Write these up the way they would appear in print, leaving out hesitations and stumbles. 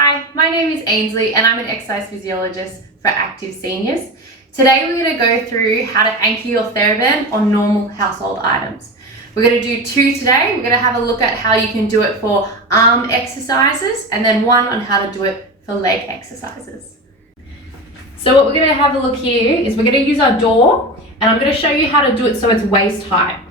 Hi, my name is Ainsley and I'm an exercise physiologist for active seniors. Today we're going to go through how to anchor your theraband on normal household items. We're going to do two today. We're going to have a look at how you can do it for arm exercises and then one on how to do it for leg exercises. So what we're going to have a look here is we're going to use our door and I'm going to show you how to do it so it's waist high.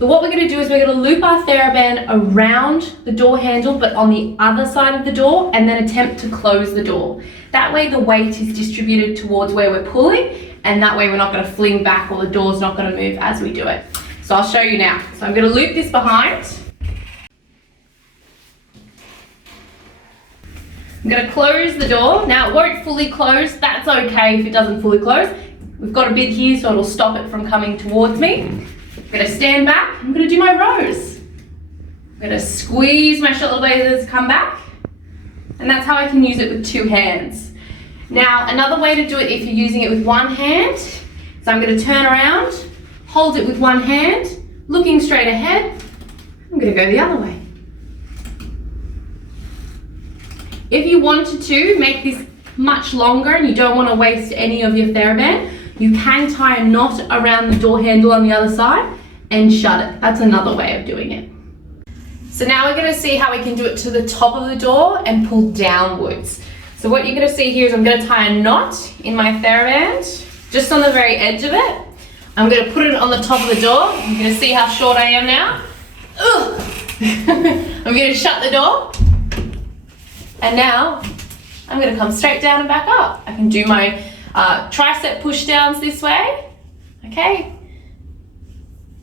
But what we're going to do is we're going to loop our theraband around the door handle but on the other side of the door and then attempt to close the door. That way the weight is distributed towards where we're pulling and that way we're not going to fling back or the door's not going to move as we do it. So I'll show you now. So I'm going to loop this behind. I'm going to close the door. Now it won't fully close. That's okay if it doesn't fully close. We've got a bit here so it'll stop it from coming towards me. I'm going to stand back, I'm going to do my rows. I'm going to squeeze my shoulder blades, come back, and that's how I can use it with two hands. Now, another way to do it if you're using it with one hand, is I'm going to turn around, hold it with one hand, looking straight ahead, I'm going to go the other way. If you wanted to make this much longer and you don't want to waste any of your theraband, you can tie a knot around the door handle on the other side and shut it. That's another way of doing it. So now we're going to see how we can do it to the top of the door and pull downwards. So what you're going to see here is I'm going to tie a knot in my theraband, just on the very edge of it. I'm going to put it on the top of the door. You're going to see how short I am now. I'm going to shut the door. And now I'm going to come straight down and back up. I can do my tricep push downs this way, okay?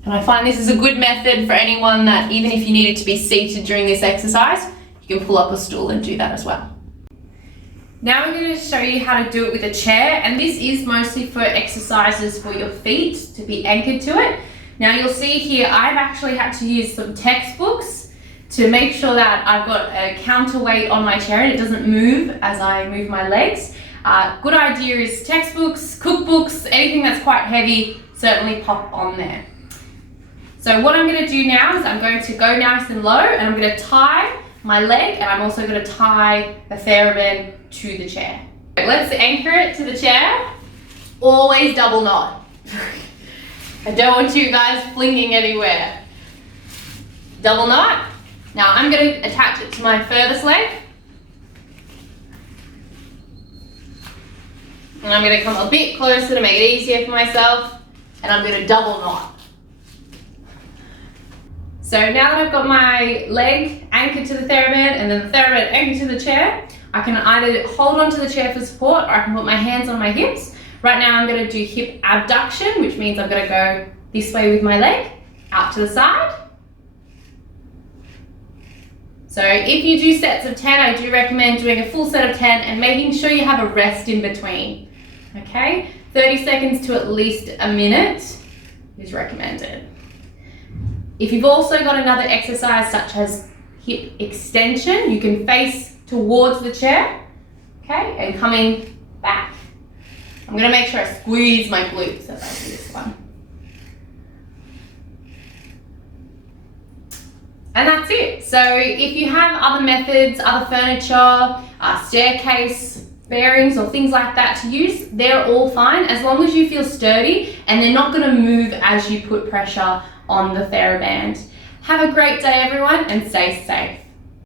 And I find this is a good method for anyone that even if you needed to be seated during this exercise, you can pull up a stool and do that as well. Now I'm going to show you how to do it with a chair, and this is mostly for exercises for your feet to be anchored to it. Now you'll see here I've actually had to use some textbooks to make sure that I've got a counterweight on my chair and it doesn't move as I move my legs. Good idea is textbooks, cookbooks, anything that's quite heavy, certainly pop on there. So what I'm going to do now is I'm going to go nice and low and I'm going to tie my leg and I'm also going to tie the theraband to the chair. Let's anchor it to the chair. Always double knot. I don't want you guys flinging anywhere. Double knot. Now I'm going to attach it to my furthest leg. And I'm going to come a bit closer to make it easier for myself. And I'm going to double knot. So now that I've got my leg anchored to the theraband and then the theraband anchored to the chair, I can either hold onto the chair for support or I can put my hands on my hips. Right now I'm going to do hip abduction, which means I'm going to go this way with my leg, out to the side. So if you do sets of 10, I do recommend doing a full set of 10 and making sure you have a rest in between. Okay, 30 seconds to at least a minute is recommended. If you've also got another exercise such as hip extension, you can face towards the chair, okay, and coming back. I'm going to make sure I squeeze my glutes as I do this one. And that's it. So if you have other methods, other furniture, staircase, bearings or things like that to use, they're all fine as long as you feel sturdy and they're not going to move as you put pressure on the theraband. Have a great day everyone and stay safe.